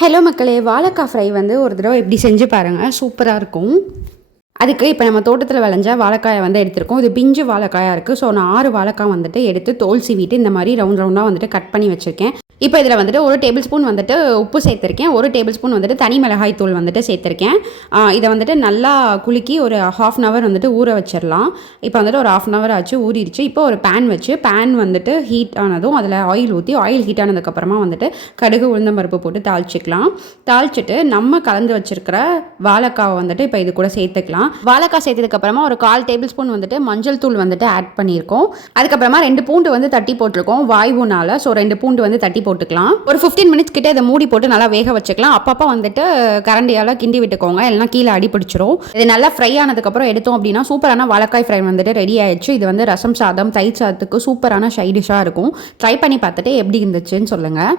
Hello மக்களே, வாழைக்காய் fry வந்து ஒரு தடவை எப்படி செஞ்சு பாருங்கள், சூப்பராக இருக்கும். அதுக்கு இப்போ நம்ம தோட்டத்தில் விளைஞ்ச வாழைக்காயை வந்து எடுத்திருக்கோம். இது பிஞ்சு வாழைக்காயாக இருக்குது. ஸோ நான் 6 வாழைக்காய் வந்துட்டு எடுத்து தோல் சீவிட்டு இந்த மாதிரி ரவுண்ட் ரவுண்டாக வந்துட்டு கட் பண்ணி வச்சுருக்கேன். இப்போ இதில் வந்துட்டு 1 டேபிள் ஸ்பூன் வந்துட்டு உப்பு சேர்த்துருக்கேன். 1 டேபிள் ஸ்பூன் வந்துட்டு தனி மிளகாய் தூள் வந்துட்டு சேர்த்துருக்கேன். இதை வந்துட்டு நல்லா குலுக்கி ஒரு ½ அன் ஹவர் வந்துட்டு ஊற வச்சிடலாம். இப்போ வந்துட்டு ஒரு ½ அன் ஹவர் ஆச்சு, ஊறிடுச்சு. இப்போ ஒரு பேன் வச்சு பேன் வந்துட்டு ஹீட் ஆனதும் அதில் ஆயில் ஊற்றி ஆயில் ஹீட் ஆனதுக்கப்புறமா வந்துட்டு கடுகு உளுந்தம்பருப்பு போட்டு தாளிச்சிக்கலாம். தாளிச்சிட்டு நம்ம கலந்து வச்சுருக்கிற வாழைக்காவை வந்துட்டு இப்போ இது கூட சேர்த்துக்கலாம். வாழைக்காய் சேர்த்ததுக்கப்புறமா ஒரு 1/4 டேபிள் ஸ்பூன் வந்துட்டு மஞ்சள் தூள் வந்துட்டு ஆட் பண்ணியிருக்கோம். அதுக்கப்புறமா 2 பூண்டு வந்து தட்டி போட்டிருக்கோம் வாய்வுனால. ஸோ 2 பூண்டு வந்து தட்டி போட்டுக்கலாம். ஒரு 15 மினிட்ஸ் கிட்ட இதை மூடி போட்டு நல்லா வேக வச்சுக்கலாம். அப்பப்போ வந்துட்டு கரண்டியால் கிண்டி விட்டுக்கோங்க, இல்லைனா கீழே அடி பிடிச்சிரும். இது நல்லா ஃப்ரை ஆனதுக்கப்புறம் எடுத்தோம் அப்படின்னா சூப்பரான வாழைக்காய் ஃப்ரை வந்துட்டு ரெடி ஆயிடுச்சு. இது வந்து ரசம் சாதம், தயிர் சாதத்துக்கு சூப்பரான சைட் டிஷ்ஷாக இருக்கும். ட்ரை பண்ணி பார்த்துட்டு எப்படி இருந்துச்சுன்னு சொல்லுங்கள்.